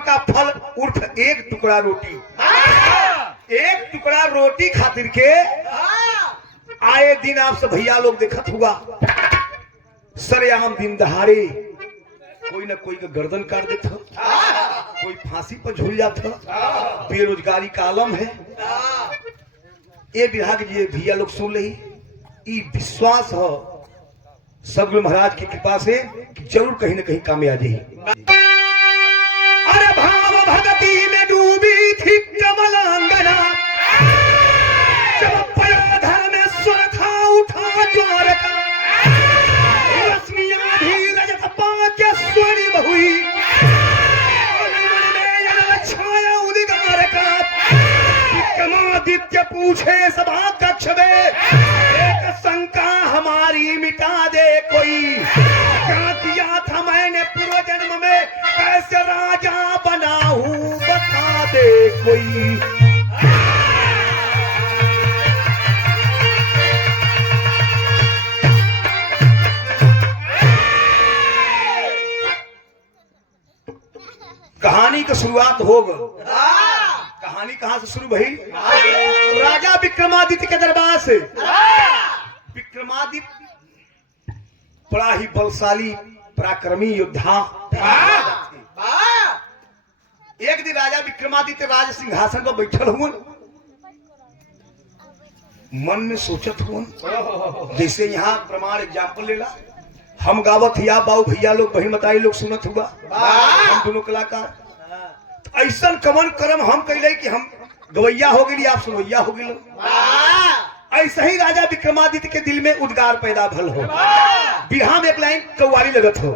का फल उर्फ एक टुकड़ा रोटी। एक टुकड़ा रोटी खातिर के आए दिन आप सब भैया लोग देखत हुआ सरेआम दिन दहाड़े कोई ना कोई का गर्दन काट देता, कोई फांसी पर झूल जाता। बेरोजगारी का आलम है। ये विभाग जी भैया लोग सुन रही, ये विश्वास है सदगुरु महाराज की कृपा से कि जरूर कहीं ना कहीं काम आ जाएगी। अरे भाव भगती में डूबी थी कमलांगना, जब पयोधर में स्वर था उठा ज्वार का, रश्मियां भी रजत पाके स्वर्णिम हुई, छाया उदिगार का। विक्रमादित्य पूछे सभा कक्ष में, एक शंका हमारी मिटा दे कोई, क्या किया था मैंने पूर्व जन्म में, कैसे राजा बना हूं बता दे कोई। कहानी का शुरुआत होगा। कहानी कहां से शुरू भई? राजा विक्रमादित्य के दरबार से। विक्रमादित्य बड़ा ही बलशाली पराक्रमी योद्धा। एक दिन राजा विक्रमादित्य राज सिंहासन पर बैठल हुए, मन में सोचत हुए जैसे यहाँ प्रमाण एग्जाम्पल लेला हम गावत हिया बाऊ भैया लोग बहन बताई लोग सुनत हुआ, हम दोनों कलाकार ऐसा कमन करम हम कैले कि हम गवैया हो गई आप सुनवैया हो गई। ऐसा ही राजा विक्रमादित्य के दिल में उद्गार पैदा भल हो। बिरहा में एक लाइन कव्वाली लगत हो,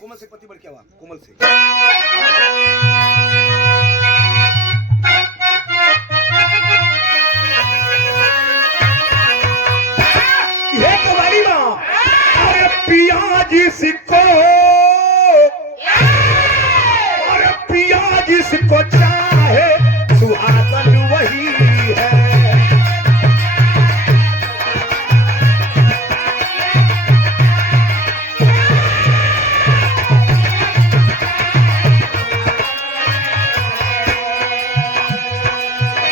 कोमल से पति बढ़ क्या हुआ कोमल से। ये कव्वाली मां पिया जिसको, और पिया जिसको चाहे सुहागन वही है।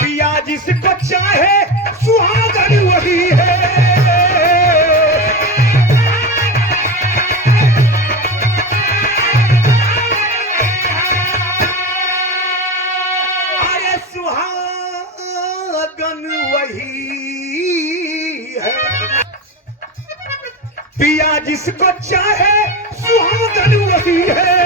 पिया जिसको चाहे सुहागन वही है। पिया जिसको चाहे सुहागन वही है।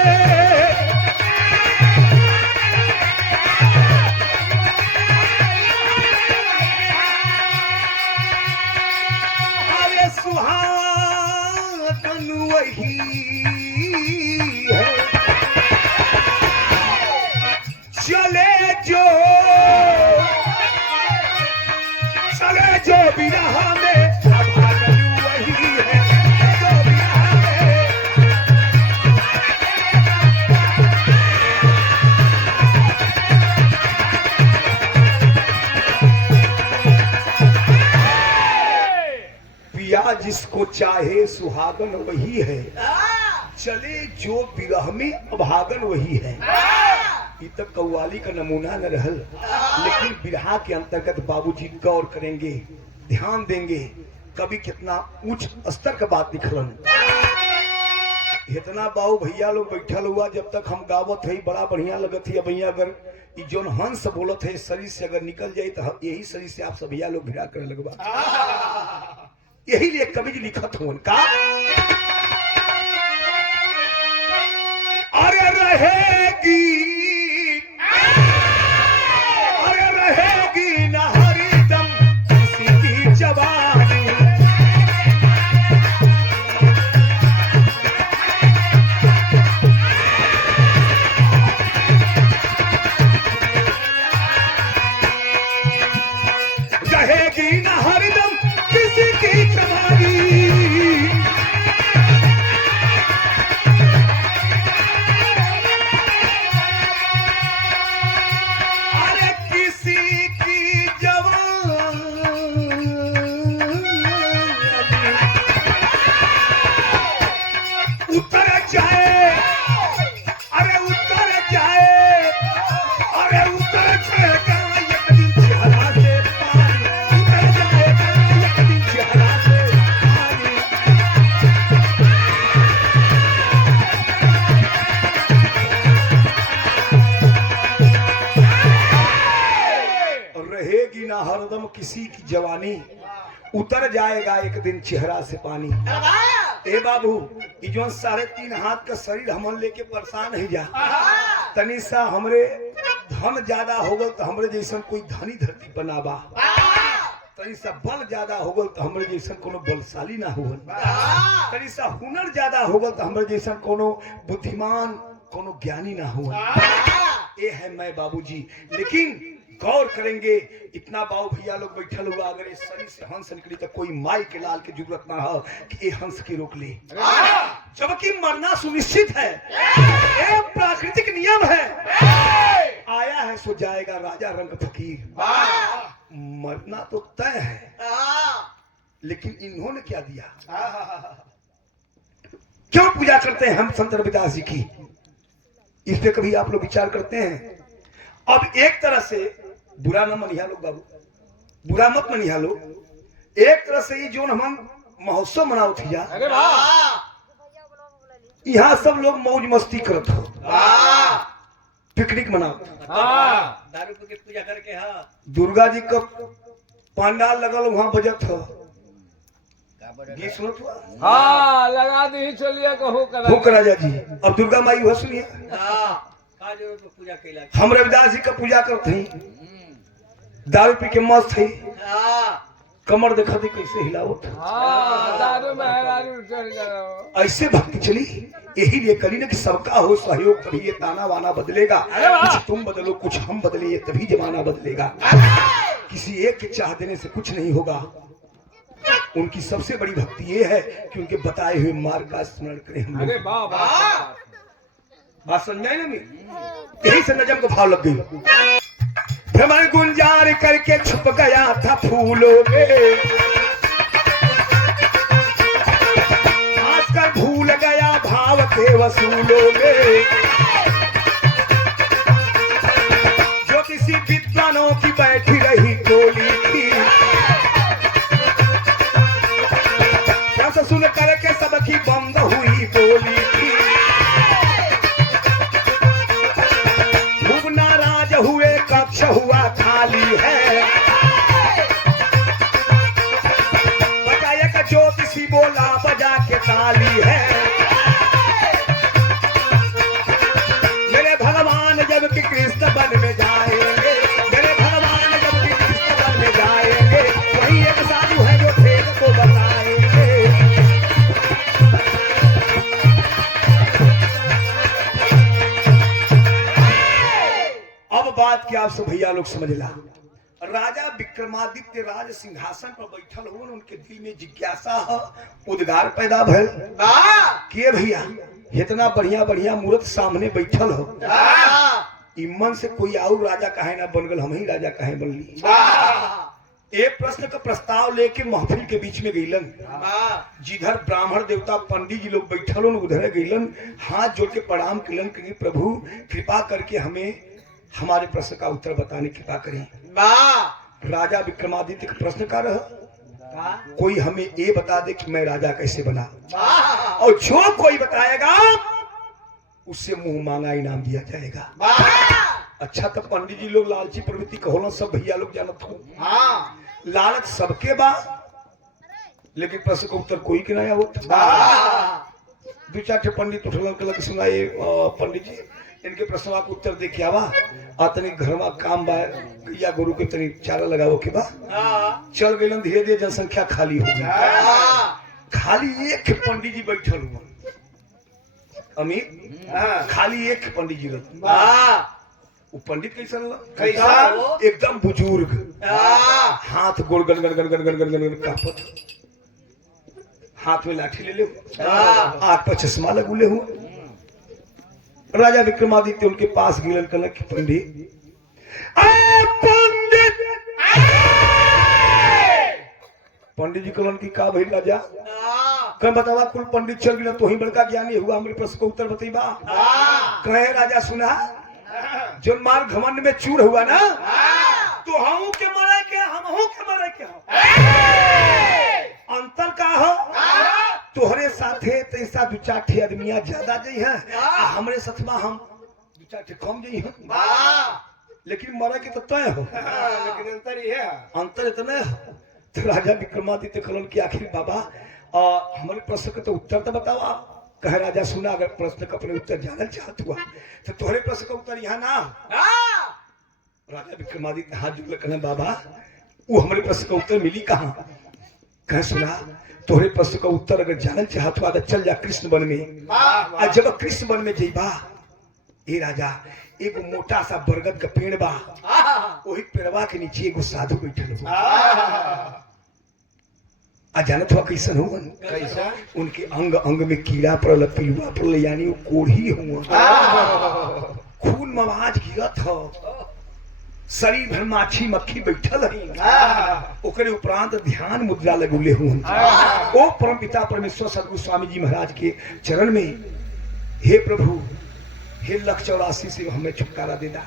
अरे सुहागन वही है। चले जो बिरहा में जिसको चाहे सुहागन वही है, चले जो विरह में अभागन वही है। ये तक कव्वाली का नमूना न रहल, लेकिन विरहा के अंतर्गत बाबूजी गौर करेंगे, ध्यान देंगे कभी कितना उच्च स्तर का बात निकलन। इतना बाबू भैया लोग बैठल हुआ, जब तक हम गावत है बड़ा बढ़िया लगत है। भैया अगर जोन हंस बोलत है शरीर से अगर निकल जाए तो यही शरीर से आप सब भैया लोग भिड़ा करे लगवा। यही लिए कवि जी लिखत हो उनका, अरे रहेगी न हरदम किसी की जवानी। रहेगी न हरदम किसी की जवानी। उतर जाए, अरे उतर जाए, अरे उतर जाएगा एक दिन चेहरा से पानी, उतर जाएगा एक दिन चेहरा से पानी। रहेगी ना हरदम किसी की जवानी, उतर जाएगा एक दिन चेहरा से पानी। ए बाबू, ये जो 3.5 हाथ का शरीर हमन लेके परेशान है जा, तनी सा हमरे धन ज्यादा हो गल तो हमरे जैसन कोई धनी धरती बनाबा, तनी सा बल ज्यादा हो गल तो हमरे जैसन कोनो बलशाली ना होगल, तनी सा हुनर ज्यादा हो गल तो हमरे जैसन कोनो बुद्धिमान कोनो ज्ञानी ना होगल। ये है मैं बाबूजी, लेकिन गौर करेंगे इतना बाबू भैया लोग बैठल हुआ, अगर इस शरीर से हंस निकली तो कोई माई के लाल की जरूरत ना हो कि ये हंस के रोक ले, जबकि मरना सुनिश्चित है, ये प्राकृतिक नियम है। आया है सो जाएगा राजा रंग फकीर, मरना तो तय है, लेकिन इन्होंने क्या दिया? क्यों पूजा करते हैं हम संत रविदास जी की? इस पे कभी आप लोग विचार करते हैं? अब एक तरह से बुरा न मनिहा लोग बाबू, बुरा मत मनिहा लोग, एक तरह से ये जो हम महोत्सव मनाओ थी जा, यहाँ सब लोग मौज मस्ती करत हो, पिकनिक मनाओ, दारू पी के पूजा करके। हाँ, दुर्गा जी का पंडाल लगल वहां बजत हो, गीत सुनत हुआ, हाँ लगा दी चलिए हुक राजा जी। अब दुर्गा माई हुआ सुनिए, पूजा कैला हम रविदास जी का पूजा करते हैं, दारू पी के मस्त है, कमर देखा थी कैसे हिलावत, दारू में ऐसे भक्ति चली। यही लिए करी ना कि सबका हो सहयोग, तभी ये ताना वाना बदलेगा, कुछ तुम बदलो कुछ हम बदले, ये तभी जमाना बदलेगा। किसी एक के चाह देने से कुछ नहीं होगा। उनकी सबसे बड़ी भक्ति ये है कि उनके बताए हुए मार्ग का स्मरण करें हम लोग। बात समझ आई ना मेरी? यही से नजम को भाव लग गई। भ्रमण गुंजार करके छुप गया था फूलों में, आजकल भूल गया भाव के वसूलों में, जो किसी विद्वानों की बैठी रही टोली थी, सुन करके सबकी बंद हुई बोली थी, खूब नाराज हुए कक्ष हुआ खाली है, बजाय का ज्योतिषी बोला बजा के ताली है, मेरे भगवान जब कि कृष्ण वन में जाएंगे, मेरे भगवान जब कि कृष्ण वन में जाएंगे, वही एक साधु है जो भेद को बताएंगे। बात क्या आप सब भैया लोग समझ ला। राजा विक्रमादित्य राज सिंहासन पर बैठल हो, उनके दिल में जिज्ञासा है, उद्गार पैदा भइल के भैया इतना बढ़िया बढ़िया मूर्त सामने बैठल हो, इमन से कोई और राजा काहे ना बन गल, हम ही राजा काहे बनली। एक प्रश्न का प्रस्ताव लेके महफिल के बीच में गईलन, जिधर ब्राह्मण देवता पंडित जी लोग बैठल उधर गईलन, हाथ जोड़ के प्रणाम किलन कि प्रभु कृपा करके हमें हमारे प्रश्न का उत्तर बताने की कृपा करें। राजा विक्रमादित्य का प्रश्न का रहा, कोई हमें ये बता दे कि मैं राजा कैसे बना, और जो कोई बताएगा उससे मुंह मांगा इनाम दिया जाएगा। अच्छा, तो पंडित जी लोग लालची प्रवृत्ति कहोला, सब भैया लोग जानत हो, लालच सबके बा, लेकिन प्रश्न का उत्तर कोई के नहीं आवत। दो चार पंडित उठलन के सुनाए, पंडित जी इनके प्रश्न का उत्तर दे के आवा, तनी घर में काम बा, या गुरु के तनी चारा लगाओ के बा, चल गए, धीरे धीरे जनसंख्या खाली हो गई। खाली एक पंडित जी बैठल हुआ, अमीर खाली एक पंडित जी वो पंडित कैसा एकदम बुजुर्ग, हाथ गोड़ गन गन गन गन गन गन गन कापत, हाथ में लाठी ले ले, आंख पर चश्मा लगुले हुए। राजा विक्रमादित्य उनके पास गिरल कल कि पंडित पंडित जी कलन की का भाई राजा, कह बतावा कुल पंडित चल गया तो ही बड़का ज्ञानी हुआ हमरे प्रश्न को उत्तर बतईबा कहे राजा सुना जो मार घमंड में चूर हुआ ना तो हम के मरे के हमहू के मरे के हो अंतर का हो तोहरे साथे तैसा दू चार ठे आदमिया ज्यादा जई है हमरे सथमा हम दू चार ठे कम जई है लेकिन मरे के तो तय हो लेकिन अंतर ये है अंतर इतना हो तो राजा विक्रमादित्य कहलन कि आखिर बाबा हमारे प्रश्न का तो उत्तर तो बतावा कहे राजा सुना अगर प्रश्न का अपने उत्तर जानना चाहत हुआ तो तोहरे प्रश्न का उत्तर यहाँ ना राजा विक्रमादित्य हाथ जोड़ कहने बाबा वो हमारे प्रश्न का उत्तर मिली कहाँ कहे सुना तोहरे प्रश्न का उत्तर अगर जानना चाहत हुआ तो चल जा कृष्ण वन में और जब कृष्ण वन में जइबा ए राजा एगो मोटा सा बरगद का पेड़ बा वही पेड़वा के नीचे एगो साधु बैठल हो आ जानत हुआ कैसन हो कैसा उनके अंग अंग में कीड़ा पड़ल पिलुआ पड़ल यानी वो कोढ़ी हुआ खून मवाज गिरत हो शरीर भर माछी मक्खी बैठल है ओकरे उपरांत ध्यान मुद्रा लगुले हुन ओ परम पिता परमेश्वर सदगुरु स्वामी जी महाराज के चरण में हे प्रभु हे 184 से हमें छुटकारा दे दा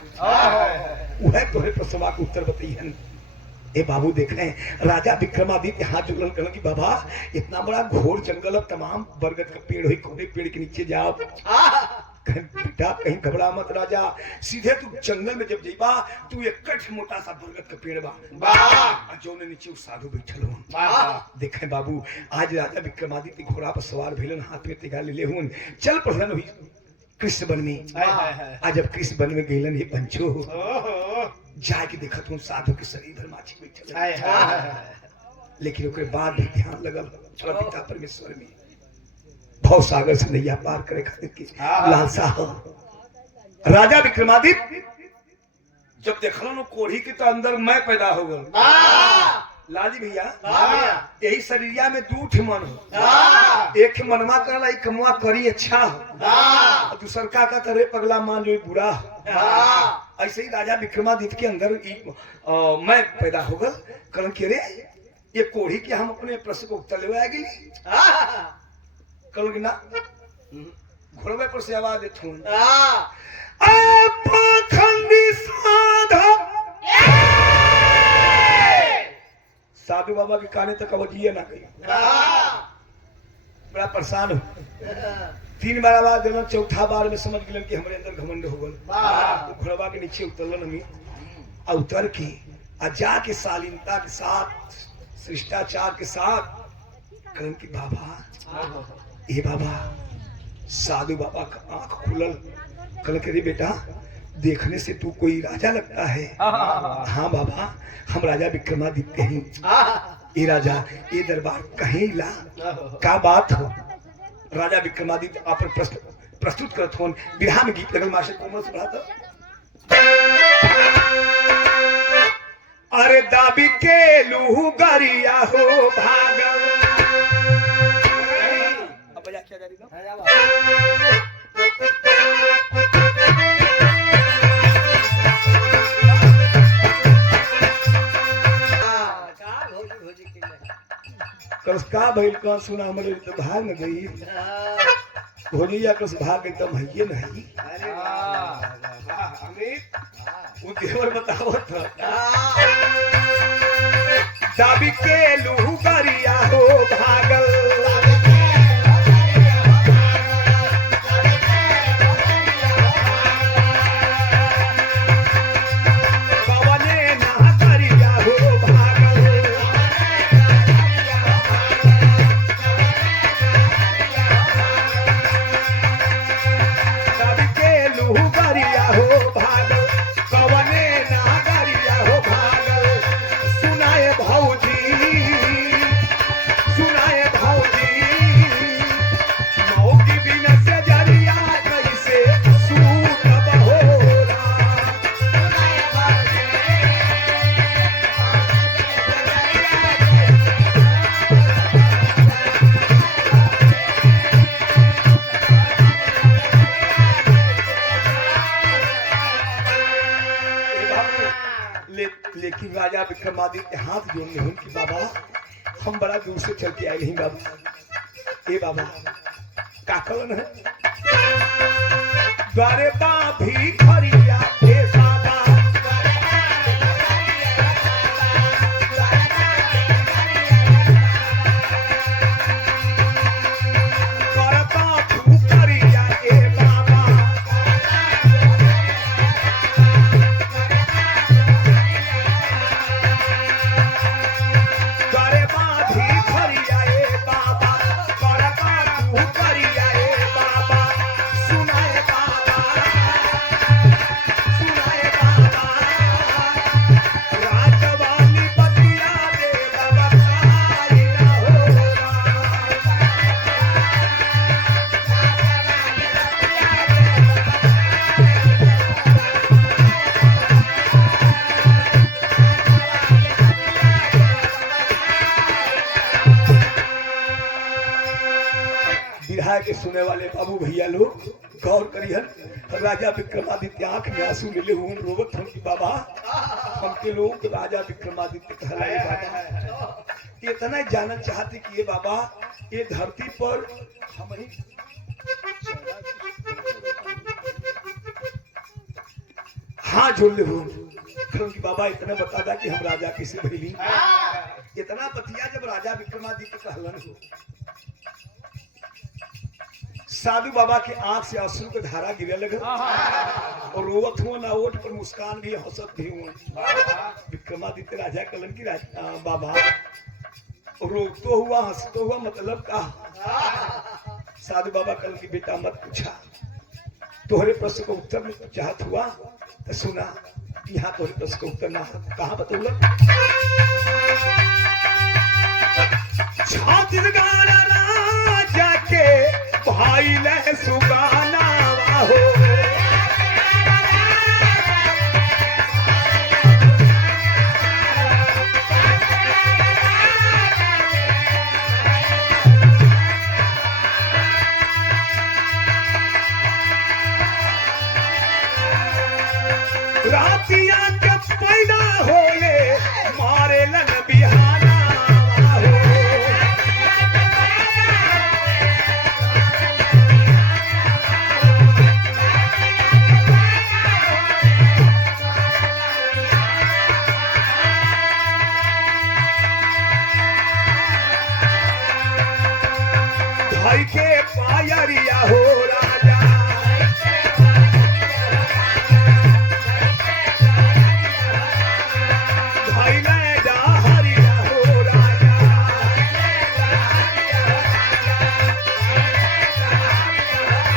वह तोहरे प्रसवा के उत्तर बताइए ए बाबू देख रहे हैं राजा विक्रमादित्य हाथ जोड़ल कहलन कि बाबा इतना बड़ा घोर जंगल अब तमाम बरगद का पेड़ हुई कोने पेड़ के नीचे जाओ बेटा कहीं घबरा मत राजा सीधे तू जंगल में जब जइबा तू एक मोटा सा बरगद का पेड़ बा जो ने नीचे साधु बैठल हो देखे बाबू आज राजा विक्रमादित्य घोड़ा पर सवार भेलन हाथ में तिगा ले हुन चल प्रसन्न हुई कृष्ण वन में आज जब कृष्ण वन में गईलन ये पंचो जाके देखा तुम साधु के शरीर भर माछी बैठल लेकिन ओकरे बाद भी ध्यान लगल पिता परमेश्वर में भव सागर से नैया पार करे खातिर की लालसा हो राजा विक्रमादित्य जब देखलन कोढ़ी के तो अंदर मैं पैदा हो गल लाजी भैया यही शरीरिया में दू ठे मन हो एक मनमा करला एक कमुआ करी अच्छा हो दूसर का तरे पगला मान जो बुरा हो ऐसे ही राजा विक्रमादित्य के अंदर मैं पैदा हो गल करण के रे ये कोढ़ी के हम अपने प्रश्न को उत्तर ले आएगी कल ना घोड़वे पर से आवाज देथूं साधु बाबा के काने तक अवधिये ना गई बड़ा परेशान हो 3 बार आवाज देना चौथा बार में समझ गए कि हमारे अंदर घमंड हो गल तो घोड़वा के नीचे उतरलन हमी और उतर के आ जाके शालीनता के साथ शिष्टाचार के साथ कहन कि बाबा ए बाबा साधु बाबा का आंख खुलल कहल के रे बेटा देखने से तू कोई राजा लगता है हाँ बाबा हम राजा विक्रमादित्य हैं ये राजा ये दरबार कहीं ला का बात हो राजा विक्रमादित्य आप प्रस्तुत करत हो विधा में गीत लगल मास्टर कोमल से पढ़ा अरे दाबी के लूहू गरिया हो भागल अब बजा क्या जारी का भइल कौन सुना हमारे तो भाग न गई भोलिया कस भाग एकदम है नहीं वो देवर बताओ था दाबी के लूहू गरिया हो भागल लेकिन राजा विक्रमादित्य हाथ जोड़ने हुए कि बाबा हम बड़ा दूर से चल के आए नहीं बाबा ए बाबा का कहलन है द्वारे बा भी खरिया ए बाबा करता फुकरिया ए बाबा द्वारे बा भी खरिया ए बाबा करता फुकरिया ए बाबा सुनाए बाबा राजवाली बतिया दे बाबा खाई ना हो बिरहा के सुने वाले बाबू भैया लोग गौर करिहन राजा विक्रमादित्य आंख में आंसू मिले हुए रोवत हम की बाबा हमके लोग राजा विक्रमादित्य कहलाए बाबा इतना जानना चाहते कि ये बाबा ये धरती पर हम ही हाँ जोड़ ले हो कि बाबा इतना बता दा कि हम राजा किसे भैली इतना बतिया जब राजा विक्रमादित्य कहलन हो साधु बाबा के आंख से अश्रु के धारा गिरे लगे और रोवत हुआ ना ओठ पर मुस्कान भी हंसत भी हुआ विक्रमादित्य राजा कलन की बाबा रोकतो हुआ हंसतो हुआ मतलब का साधु बाबा कलन की बेटा मत पूछा तोहरे प्रश्न का उत्तर में चाहत हुआ तो सुना यहाँ तोहरे प्रश्न का उत्तर ना कहा बतौल छत्तीसगढ़ राजा के भाई ले सुगाना हो रातिया के पैदा होले मारे लन बिहाना हो भाई के पायरिया हो राजा भाई ले जा हरिया हो राजा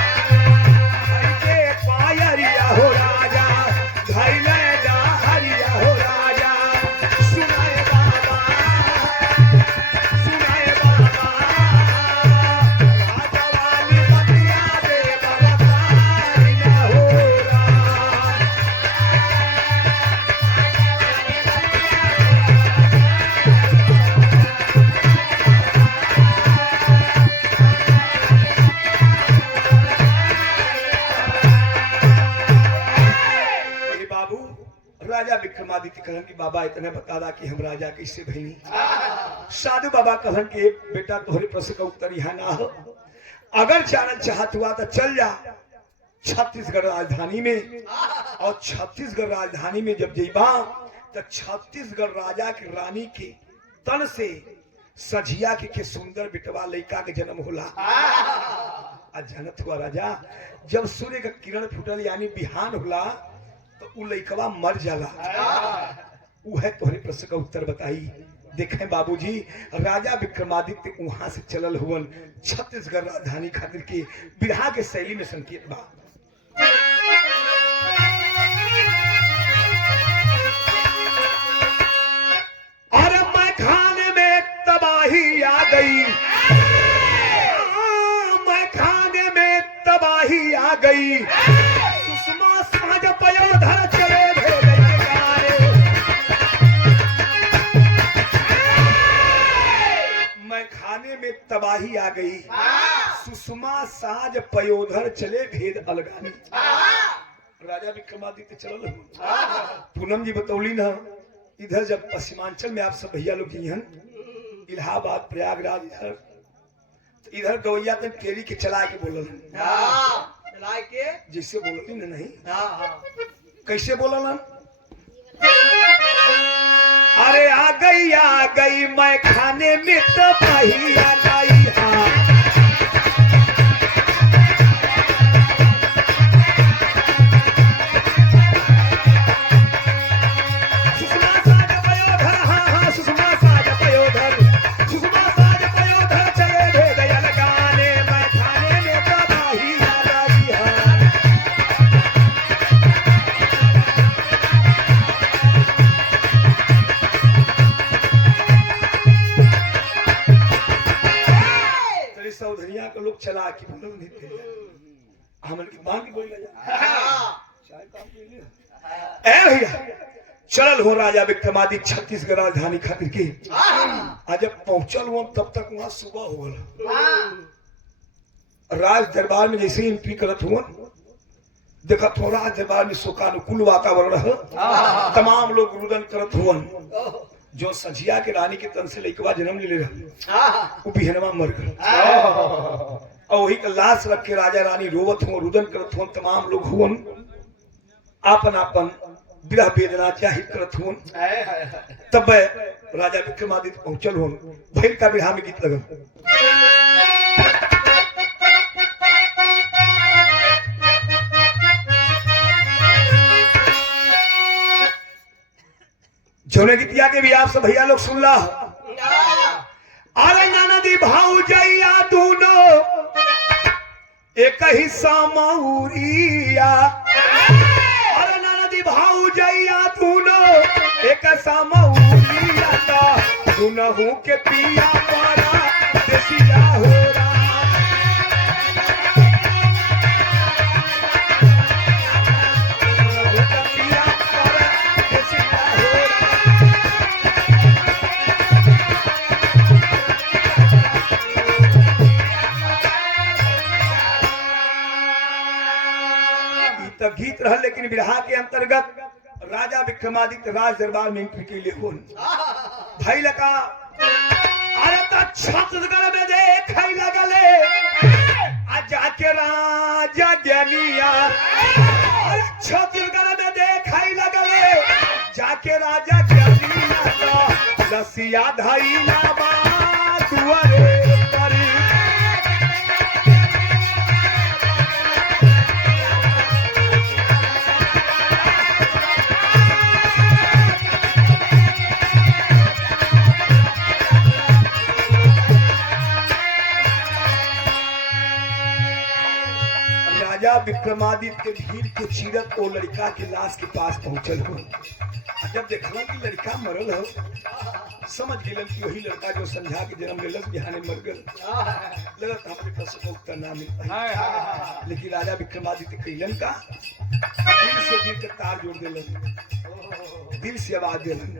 भाई के पायरिया हो राजा भाई ले जा हरिया हो राजा सुनाए बाबा राजवाली बतिया दे बाबा खाई ना हो ए बाबू राजा विक्रमादित्य कहन की बाबा इतने बता दा कि हम राजा कैसे भईनी साधु बाबा कहन के बेटा तोहरे प्रश्न का उत्तर यहाँ ना हो अगर जानना चाहत हुआ तो चल जा छत्तीसगढ़ राजधानी में और छत्तीसगढ़ राजधानी में जब जइबा तो छत्तीसगढ़ राजा की रानी के तन से सझिया के सुंदर बिटवा लड़का के जन्म होला आज जानत हुआ राजा जब सूर्य का किरण फुटल यानी बिहान होला तो उ लड़कवा मर जाला उ है तोहरे प्रश्न का उत्तर बताई देखें बाबूजी राजा विक्रमादित्य वहां से चलल हुवन छत्तीसगढ़ राजधानी खातिर के बिरहा के शैली में संकेत बा और मैं खाने में तबाही आ गई मैं खाने में तबाही आ गई सुषमा साज पयोधर चले मैं खाने में तबाही आ गई सुषमा साज पयोधर चले भेद अलगानी राजा विक्रमादित्य चलल पूनम जी बतौली ना इधर जब पश्चिमांचल में आप सब भैया लोग जिहन इलाहाबाद प्रयागराज इधर तो इधर गवैया तो केरी के चला के बोलल चलाए के जैसे बोलती ना नहीं हाँ कैसे बोलल अरे आ गई मैं खाने में तो नहीं आ गई हाँ सौधनिया के लोग चला के बोल नहीं थे हमन की मां की बोल ए भैया चलल हो राजा विक्रमादित्य छत्तीसगढ़ राजधानी खातिर के आज जब पहुंचल हुआ तब तक वहां सुबह हो गया राज दरबार में जैसे एंट्री करत हुआ देखा तो राज दरबार में शोकानुकूल वातावरण है तमाम लोग रुदन करत हुआ जो संझिया के रानी के तन से लइकवा जन्म ले रहा वो बिहनवा मर गए और वही का लाश रख के राजा रानी रोवत हुआ रुदन करत हुआ तमाम लोग हुआ आपन आपन विरह वेदना जाहिर करत हुआ तब राजा विक्रमादित्य पहुंचल हुआ भैल का बिरहा में गीत लगल जौने गीतिया के भी आप सब भैया लोग सुन ला अरे नदी भाऊ जैया दूनो एक ही सामौरिया अरे नदी भाऊ जैया दूनो एक सामौरिया का दुनहु के पिया पारा देसिया हो रहा गीत रहा लेकिन बिरहा के अंतर्गत राजा विक्रमादित्य राज दरबार में एंट्री के लिए भाई लगा अरे तो छत्तीसगढ़ में देख लगले जाके राजा ज्ञानिया अरे छत्तीसगढ़ में देख लगले जाके राजा ज्ञानिया तो लसिया धाई ना दुआरे विक्रमादित्य के भीड़ के चीरत वो लड़का के लाश के पास पहुंचल हो जब देखलन कि लड़का मरल हो समझ गेलन कि वही लड़का जो संध्या के जन्म लेलस बिहाने मर गल लगत हमरे पास मुक्ता ना मिल पाई लेकिन राजा विक्रमादित्य कइलन का दिल से दिल के तार जोड़ देलन दिल से आवाज देलन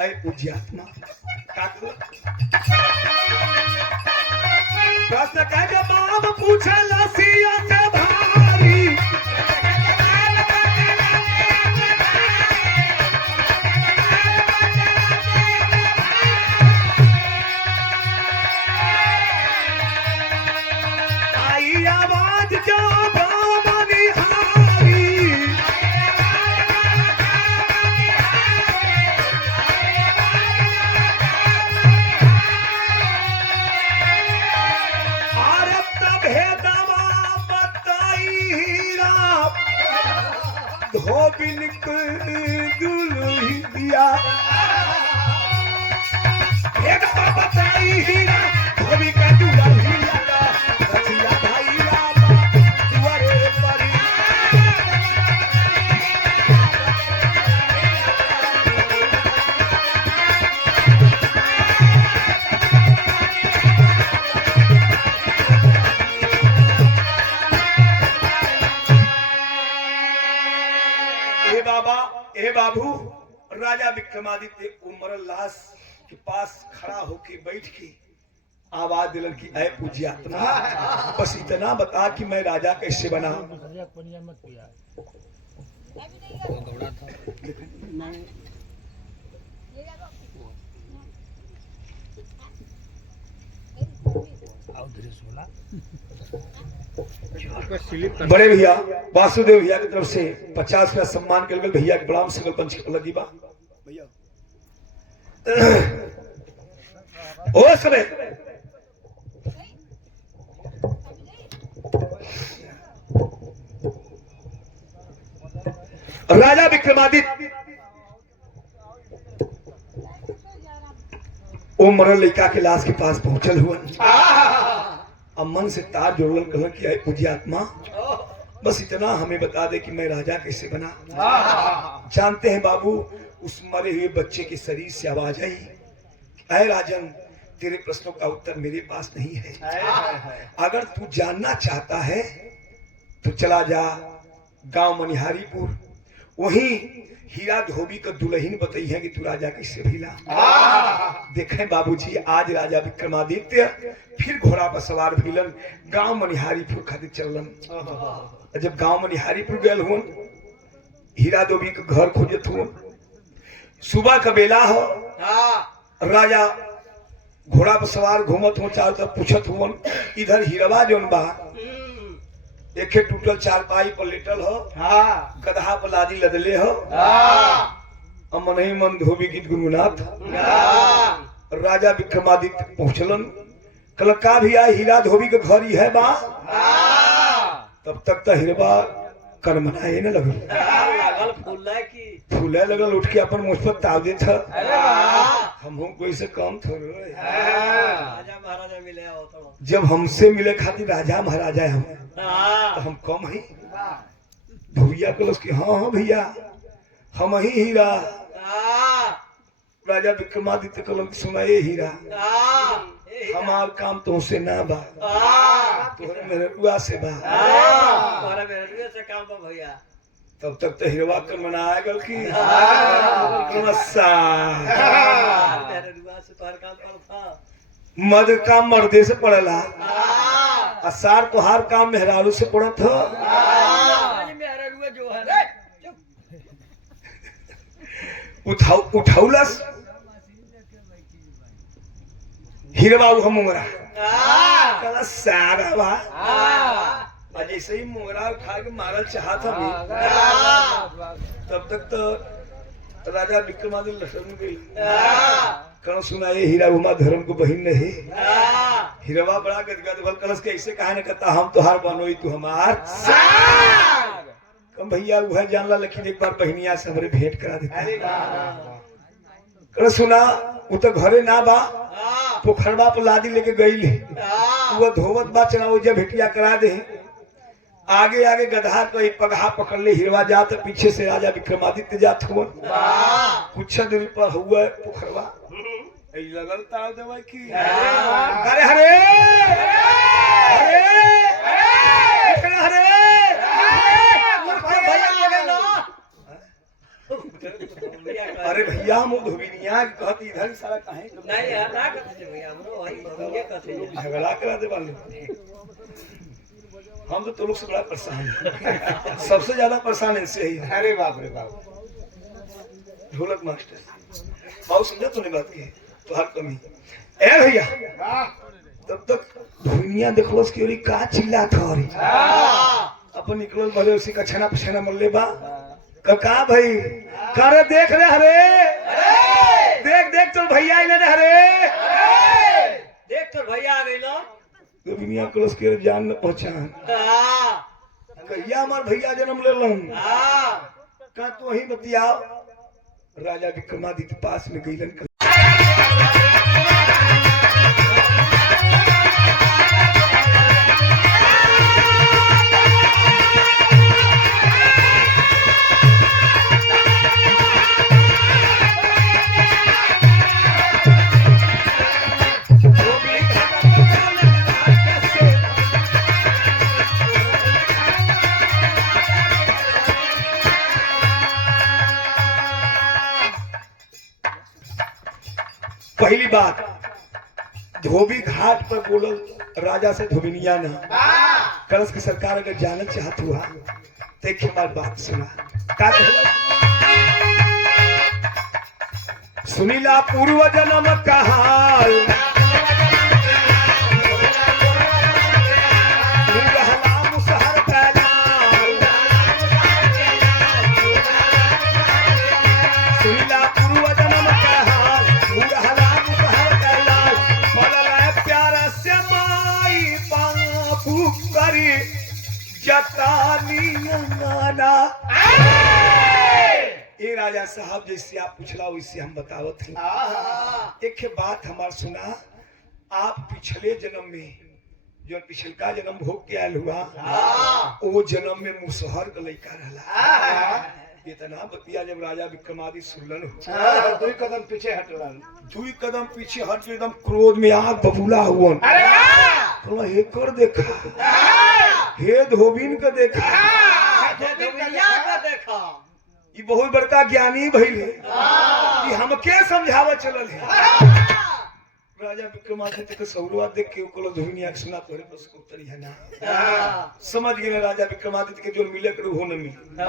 ऐ पूज्यात्मा का प्रश्न कह के बाप पूछे लसिया से भारी आई आवाज जो धोबिन दुलहिया एक बताई हीरा धोबी का दुलहिया रसिया भाई रामा दुआरे परी ए बाबू राजा विक्रमादित्य उमरल लाश के पास खड़ा होके बैठ के आवाज दिलन की ऐ पूज्यात्मा बस इतना बता कि मैं राजा कैसे बना बड़े भैया वासुदेव भैया की तरफ से 50 का सम्मान के लिए भैया के बड़ाम सिंगल पंच की लगी बा भैया ओ समय राजा विक्रमादित्य वो मरल लड़का के लाश के पास पहुंचल हुआ अब मन से तार जोड़ल कहल कि आए पूज्य आत्मा बस इतना हमें बता दे कि मैं राजा कैसे बना। जानते हैं बाबू उस मरे हुए बच्चे के शरीर से आवाज आई, अरे राजन तेरे प्रश्नों का उत्तर मेरे पास नहीं है, अगर तू जानना चाहता है तो चला जा गांव मनिहारीपुर, वहीं हीरा धोबी का दुल्हन बताई है कि तू राजा कैसे भीला। देखें बाबूजी आज राजा विक्रमादित्य फिर घोड़ा पर सवार भीलन गांव मनिहारीपुर खातिर चलन। जब गांव मनिहारीपुर गए हुन हीरा धोबी का घर खोजत हुन, सुबह का बेला हो राजा घोड़ा पर सवार घूमत हो, चारों तरफ पूछत हुन इधर हीरवा जोन बा एक टूटल चारपाई पर लेटल हो, गधा पर लादी लदले हो, मन ही मन धोबी गीत गुनगुनाथ। राजा विक्रमादित्य पहुंचलन कल का भी आए हीरा धोबी के घर ही है बा, तब तक तो हिरबा कर्मनाए न लगल फूले लगल उठ के अपन मुझ पर ताव दे था। हम कोई से कम थोड़े राजा महाराजा मिले हो तो जब हमसे मिले खातिर राजा महाराजा हम तो हम कम ही भैया कलश की हाँ हाँ भैया हम ही हीरा। राजा विक्रमादित्य कलम की सुनाए हीरा हमार काम तुमसे ना बा तोहरे मेरे रुआ से बा से काम बा भैया। तब तक तो हिरवा कर मनाया गल की मद काम मर्दे से पड़ेला असार तो हर काम मेहरारू से पड़त हो। उठौलस हिरवा हम उमरा सारा बा जैसे ही मोगरा उठा के मारल चाहा था तब तक तो राजा विक्रमादित्य लसन गई कौन सुनाए हीरा उमा धर्म को बहिन नहीं। हिरवा बड़ा गदगद भल कलश के ऐसे कहा न कहता हम तो हार बनोई तू हमार कम भैया वह जानला लेकिन एक बार बहनिया से हमारे भेंट करा देता कल सुना वो तो घरे ना बा पोखरबा पर लादी लेके गई वो धोवत बा चना वो जब भेटिया करा दे आगे आगे गधा को एक पगहा पकड़ ले हिरवा जात पीछे से राजा विक्रमादित्य जात हुआ कुछ दूरी पर हुआ पोखरवा लगल ताव देवा की अरे हरे हरे अरे भैया हम धोबिनिया कहती इधर सारा काहे नहीं यार ना कहते भैया हमरो वही ये कहते झगड़ा करा दे वाले हम तो लोग से बड़ा परेशान है सबसे ज्यादा परेशान इनसे ही। अरे बाप रे बाप ढोलक मास्टर बहुत समझा तूने बात की तो हर कमी ए भैया तब तक दुनिया देखलो कि का चिल्ला था अपन निकलल भले उसी का छना पछना मल्ले बा का भाई करे देख रे हरे देख देख तो भैया इने रे हरे देख तो भैया आ गइलो दुनिया कलश के जान न पहचान कहिया हमार भैया जन्म लेलन का तो ही बतियाओ। राजा विक्रमादित्य पास में गईलन पहली बात धोबी घाट पर बोलल राजा से धोबिनिया ना कलश की सरकार अगर जानना चाहत हुआ तो एक हमारी बात सुना का सुनीला पूर्व जन्म का हाल जतानी अंगाना। ए राजा साहब जैसे आप पूछला वैसे हम बतावत हैं। एक बात हमार सुना, आप पिछले जन्म में जो पिछलका जन्म भोग के आयल हुआ वो जन्म में मुसहर का लड़का रहला। इतना बतिया जब राजा विक्रमादित्य सुनलन हो, 2 कदम पीछे हटलन। 2 कदम पीछे हट के एकदम क्रोध में आग बबूला हुआ। हे कर देखा, हे धोबिन का देखा, ये बहुत बड़का ज्ञानी भइल है कि हमके समझावा चलल है। राजा विक्रमादित्य के सौरवा देख के ओकलो धोबिनिया के सुना तोरे बस को उतरी है ना। समझ गए राजा विक्रमादित्य के जो मिले कर हो न मिले।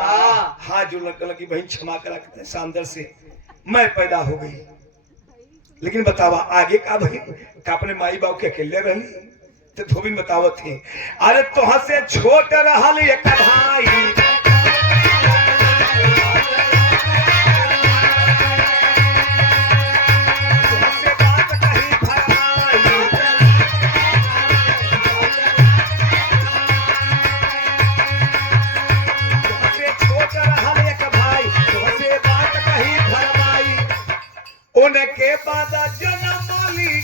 हाथ जो लग कि बहन क्षमा करा कितने शानदार से मैं पैदा हो गई। लेकिन बतावा आगे का बहन का अपने माई बाप के अकेले रहली तो धोबिन बतावत थे। अरे तोह से छोट रहल एक भाई, उनके बाद जन्म ली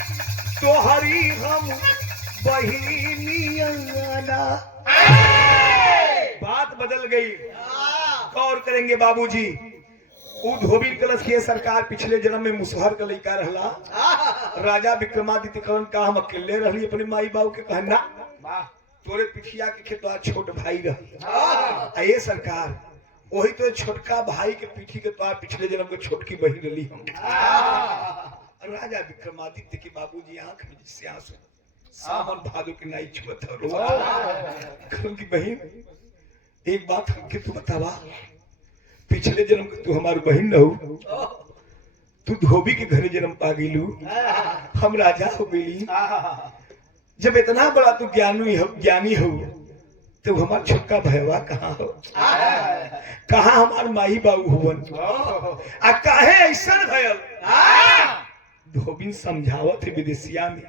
तोहरी हम बहिनिया। बात बदल गई, गौर करेंगे बाबूजी। वो धोबिन कलश के सरकार पिछले जन्म में मुसहर का लड़का रहला। राजा विक्रमादित्य करण का हम अकेले रहली अपने माई बाबू के कहना तोरे पिठिया के खेतवा छोट भाई रह। ये सरकार वही तो छोटका भाई के पीठी के द्वार पिछले जन्म के छोटकी बही रही हम। राजा विक्रमादित्य के बाबूजी आंख में जिससे आंसू सावन भादो के नाई छुअत की बहन एक बात हमके तू बतावा, पिछले जन्म के तू हमारी बहन न हो, तू धोबी के घरे जन्म पा गईलू, हम राजा हो गईली। जब इतना बड़ा तू ज्ञानी हो तो हमार छोटका भैया कहाँ हो, कहाँ हमार माई बाबू हुवन, आ काहे ऐसा भयल। धोबिन समझावत है विदेशिया में।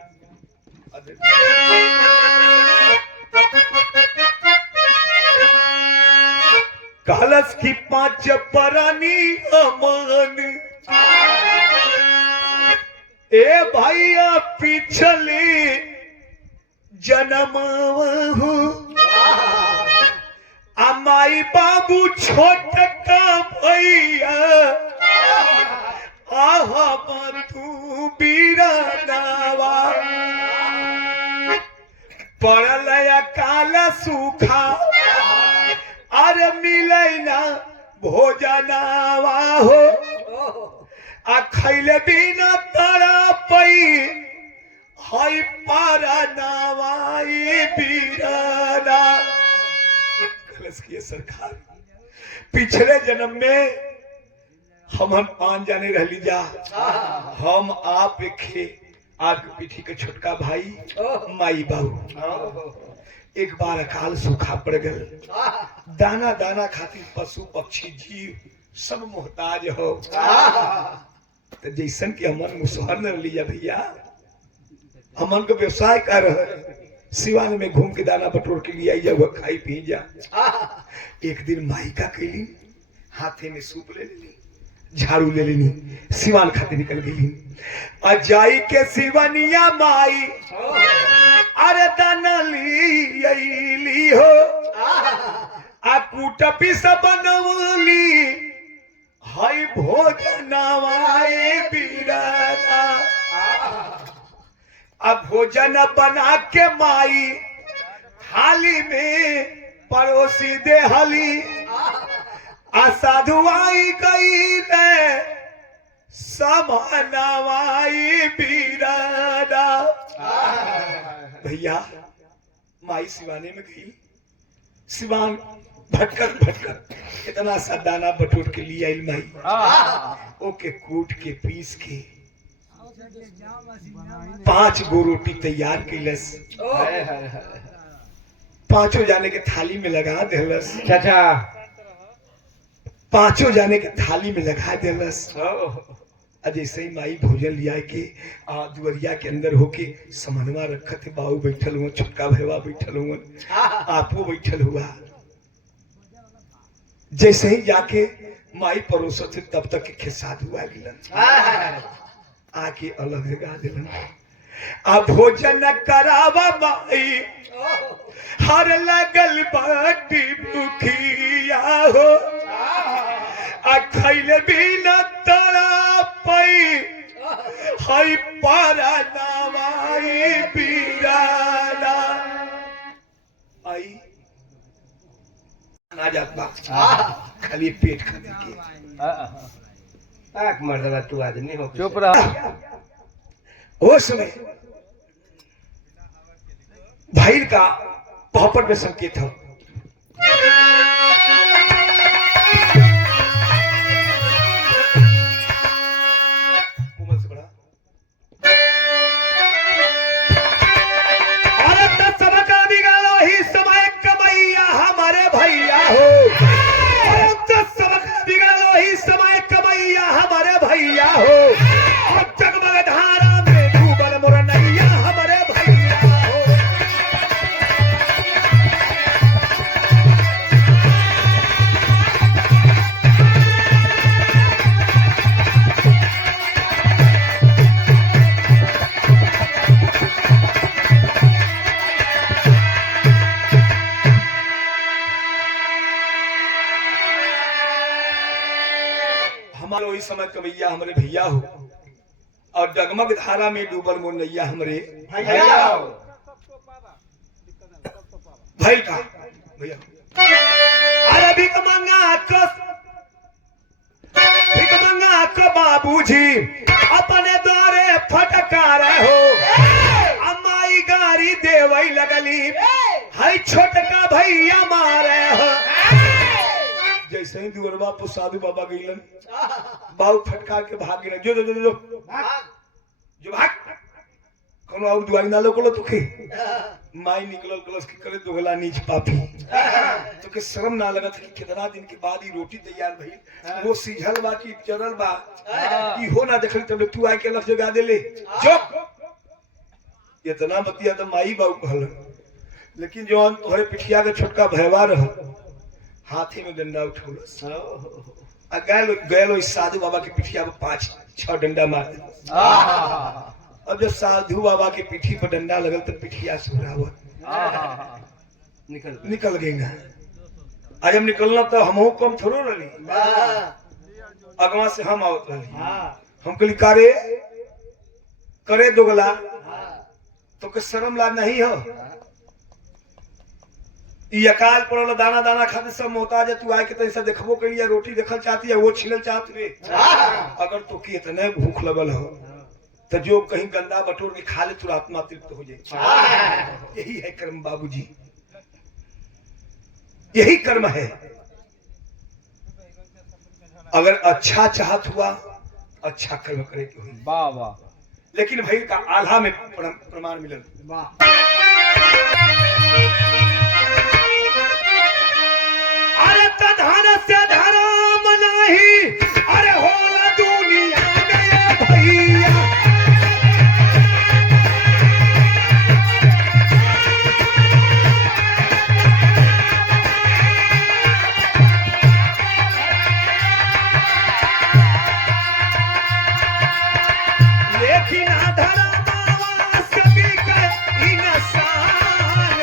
कहलस की 5 परानी अमन ए भैया पिछले जन्म हो माई बाबू छोटका भैया आहा तू बीरानावा पड़ल काला सूखा अरे मिले ना भोजनावा हो आ खैले बिना तड़ा पई हई पारा नावाई बीराना। सरकार पिछले जन्म में हम 5 जाने रह ली जा, हम आप खे आपके पीठी के छोटका भाई माई बाबू। एक बार अकाल सूखा पड़ गए, दाना दाना खातिर पशु पक्षी जीव सब मोहताज हो। तो जैसन के हमन मुसहर न लिया भैया, हमन को व्यवसाय कर सिवान में घूम के दाना बटोर के लिए आई जा, वो खाई पी जा। एक दिन माई का कैली हाथे में सूप ले लेनी, झाड़ू ले लेनी, सिवान खाते निकल गई। अजाई के सिवनिया माई अरे दाना ली हो आ कूटपी सब बनवली हई भोजनवाए बीराना। अब भोजन बना के माई थाली में परोसी दे हली आ साधुआई गई ने समानवाई बीराना। भैया माई सिवाने में गई, सिवान भटकर भटकर इतना सा दाना बटोर के लिए आई माई, ओके कूट के पीस के 5 गो रोटी तैयार कैलस, 5 जाने के थाली में लगा देलस। चाचा 5 जाने के थाली में लगा देलस। जैसे ही माई भोजन लिया के दुवरिया के अंदर होके समनवा रखत है, बाबू बैठल हुआ, छोटका भैया बैठल हुआ, आपो बैठल हुआ। जैसे ही जाके माई परोसत है तब तक खेसाद हुआ गिलन आके अलग जगा दिलन। अब भोजन करावा माई हर लगल बाटी भूखिया हो, खैले भी न तड़ा पई हई पारा नवाई पीराना आई ना जात बा खाली पेट खाने के। आँख मर्दवा तू आदमी हो चुप रहा। वो समय भाई का पहपट में संकेत हो। हमारे समय कमैया हमारे भैया हो, और डगमग धारा में डूबल मोर नैया हमारे भैया हो। भाई का भैया अरे भिख मंगा को बाबूजी अपने द्वारे फटकार हो, अम्माई गारी देवई लगली है छोटका भैया मारे हो। जैसे ही दुअरबा पर साधु बाबा गईलन बाबू फटकार के भाग गिरन जो जो जो जो जो भाग कोनो और दुआरी ना लोकलो तुखे माई निकलल कलस के करे दोगला नीच पापी तो के शर्म ना लगत कि कितना दिन के बाद ही रोटी तैयार भइल, वो सिझल बा की चरल बा ई हो ना देखल तब तू आके लख जगा देले चुप। इतना बतिया तो माई बाबू कहल, लेकिन जौन तोहरे पिठिया के छोटका भैवा रह हाथी में डंडा उठौलस आ गैलो इस साधु बाबा के पिठिया पर 5-6 डंडा मार दे। अब जब साधु बाबा के पीठी पर डंडा लगल तो पिठिया सुरावत निकल गई ना। आज हम निकलना तो हम कम थोड़ो रही, अगवा से हम आवत रही। हम कहली करे दोगला तो के शर्म लाज नहीं हो। ई अकाल पड़ल दाना दाना खाते सब मोहताज है, तू आए के तैसा देखबो के लिए रोटी देखल चाहती है, वो छिलल चाहती है। अगर तो के इतने भूख लगल हो तो जो कहीं गंदा बटोर के खा ले तो आत्मा तृप्त हो जाए। यही है कर्म बाबूजी, यही कर्म है। अगर अच्छा चाहत हुआ अच्छा कर्म करे तो हुई। वाह वाह। लेकिन भाई का आल्हा में प्रमाण मिलल। अरे धन से धर्म नहीं, अरे होला दुनिया में भैया। लेकिन धर्म सभी का इंसान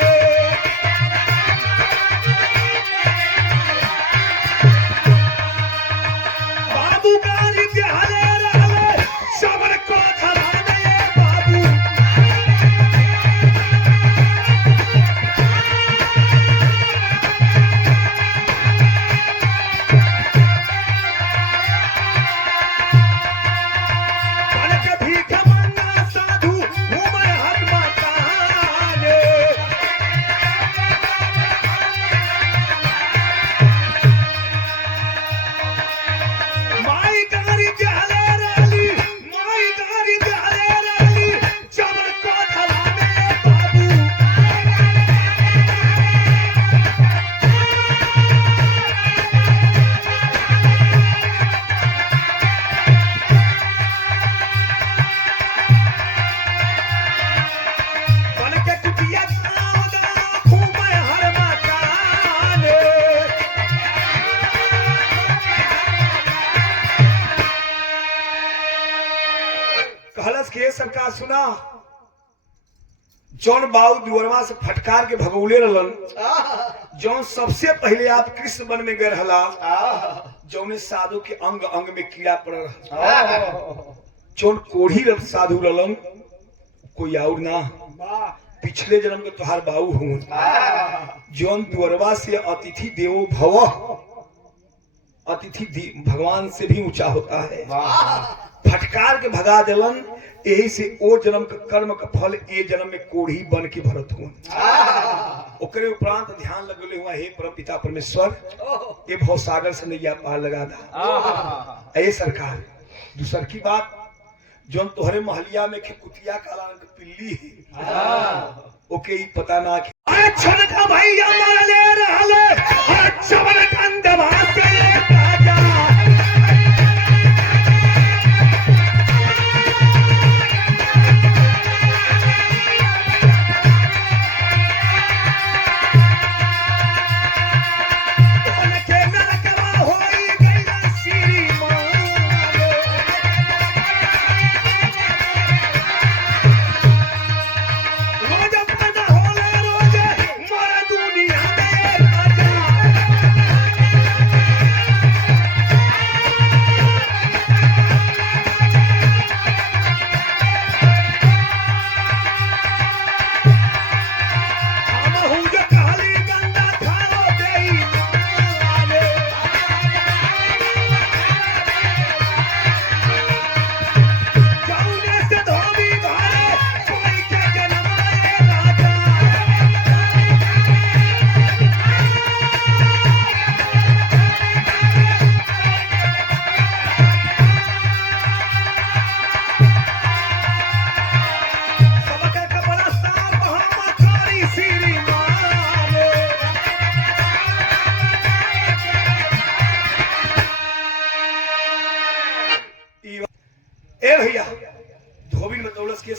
का सुना जौन बाऊ दुअरवा से फटकार के भगौले रहलन जौन सबसे पहले आप कृष्ण वन में गए रहला जौने साधु के अंग अंग में कीड़ा पड़ रहा जौन कोढ़ी साधु रहलन कोई और ना पिछले जन्म के तुहार बाऊ हूं जौन दुअरवा से अतिथि देवो भव अतिथि भगवान से भी ऊंचा होता है फटकार के भगा दिलन यही से ओ जन्म के कर्म का फल ए जन्म में कोढ़ी बन के भरत हुआ ओकरे उपरांत ध्यान लगले हुआ हे परम पिता परमेश्वर ये भवसागर से नैया पार लगा दा ए सरकार दूसर की बात जौन तोहरे महलिया में के कुतिया काला रंग पिल्ली है ओके ही पता ना कि अच्छा का भैया मार ले रहले अच्छा मन कंदवा से राजा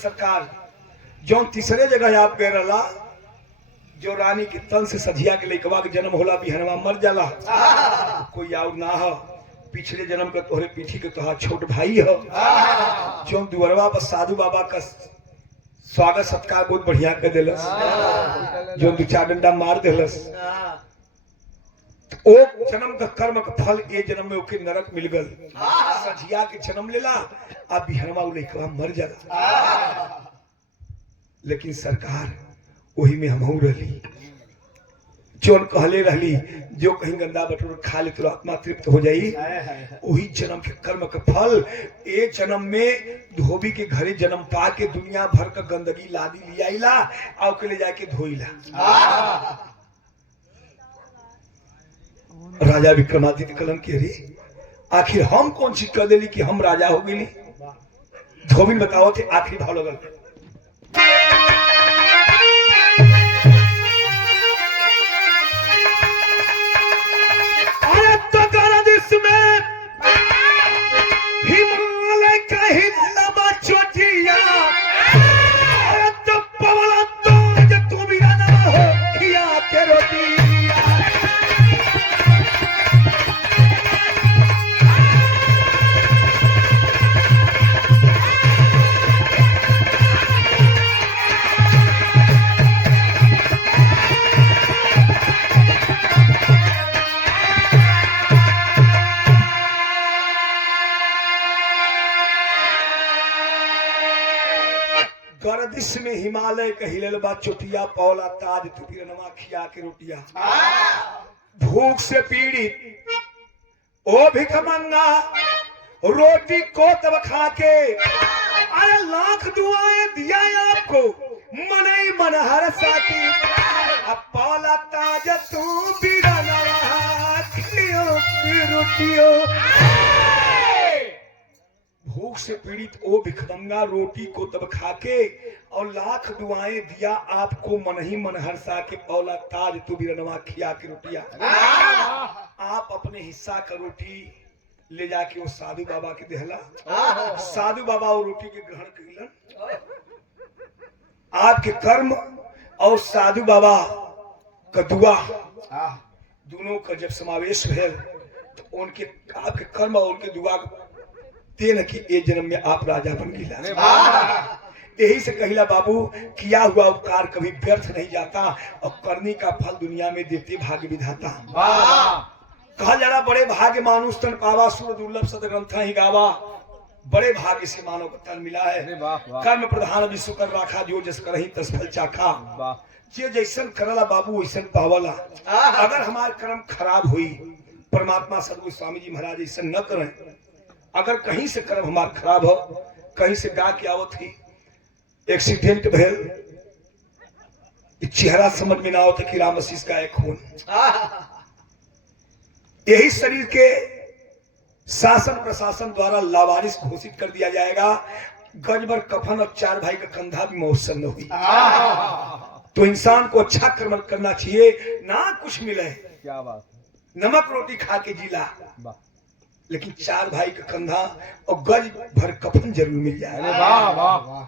सरकार जो तीसरे जगह आप कह रहा जो रानी के तन से सझिया के लइकवा के जन्म होला बिहनवा मर जाला कोई और ना हो पिछले जन्म का तोहरे पीठी के तोहार छोट भाई हो जो दुअरवा पर साधु बाबा का स्वागत सत्कार बहुत बढ़िया कर दिलस जो दो चार डंडा मार दिलस ओ जन्म का कर्म का फल ए जन्म में ओके नरक मिल गल सझिया के जन्म लेला आ बिहनवा उ लइकवा मर जाला लेकिन सरकार वही में हम रहली जोन कहले रहली जो कहीं गंदा बटोर खा ले तो आत्मा तृप्त हो जाई वही जन्म के कर्म का फल ए जन्म में धोबी के घरे जन्म पा के दुनिया भर का गंदगी लादी लियाइला और के ले जाके धोइला राजा विक्रमादित्य कलम के रे आखिर हम कौन चीज कर देली कि हम राजा हो गई धोबी बताओ थे आखिरी भाव लगल हिमालय का हिलवा चोटिया तो पवला तो जब तू भी ना हो खिया के रोटिया गर्दिश में हिमालय का हिलवा चोटिया पौला ताज तुफिरनमा खिया के रोटिया भूख से पीड़ित ओ भिखमंगा रोटी को तब खा के अरे लाख दुआएं दिया आपको मन ही मन हर साथी अब पौला ताज तू बिरनवा खियो की रोटियो भूख से पीड़ित ओ भिखमंगा रोटी को तब खाके और लाख दुआएं दिया आपको मन ही मन हर्षा के पौला ताज तू बिरनवा खिया के रोटिया आप अपने हिस्सा का रोटी ले जाके वो साधु बाबा के देहला साधु बाबा वो रोटी के ग्रहण कइलन आपके कर्म और साधु बाबा का दुआ दोनों का जब समावेश है तो उनके आपके कर्म और उनके दुआ तेन की ए जन्म में आप राजा बन गिला यही से कहिला बाबू, किया हुआ उपकार कभी व्यर्थ नहीं जाता और करने का फल दुनिया में देते भाग्य विधाता। कहा जा रहा बड़े भाग्य मानुष तन पावा, सुर दुर्लभ सदग्रंथ ही गावा। बड़े भाग्य से मानव को तन मिला है। अरे वाह वाह कर्म प्रधान विश्व कर राखा, जो जस करही तस फल चाखा। वाह जे जैसन करला बाबू वैसन पावला। अगर हमार कर्म खराब हुई, परमात्मा सदगुरु स्वामी जी महाराज ऐसा न करें। अगर कहीं से कर्म हमार खराब हो, कहीं से गा के आवत ही एक्सीडेंट भेल, चेहरा समझ में ना हो तो कि राम आशीष का एक खून। यही शरीर के शासन प्रशासन द्वारा लावारिस घोषित कर दिया जाएगा। गज भर कफन और 4 भाई का कंधा भी महोत्सव न हुई। तो इंसान को अच्छा कर्म करना चाहिए, ना कुछ मिले, क्या बात है, नमक रोटी खा के जिला, वाह लेकिन 4 भाई का कंधा और गज भर कफन जरूर मिल जाए। अरे वाह वाह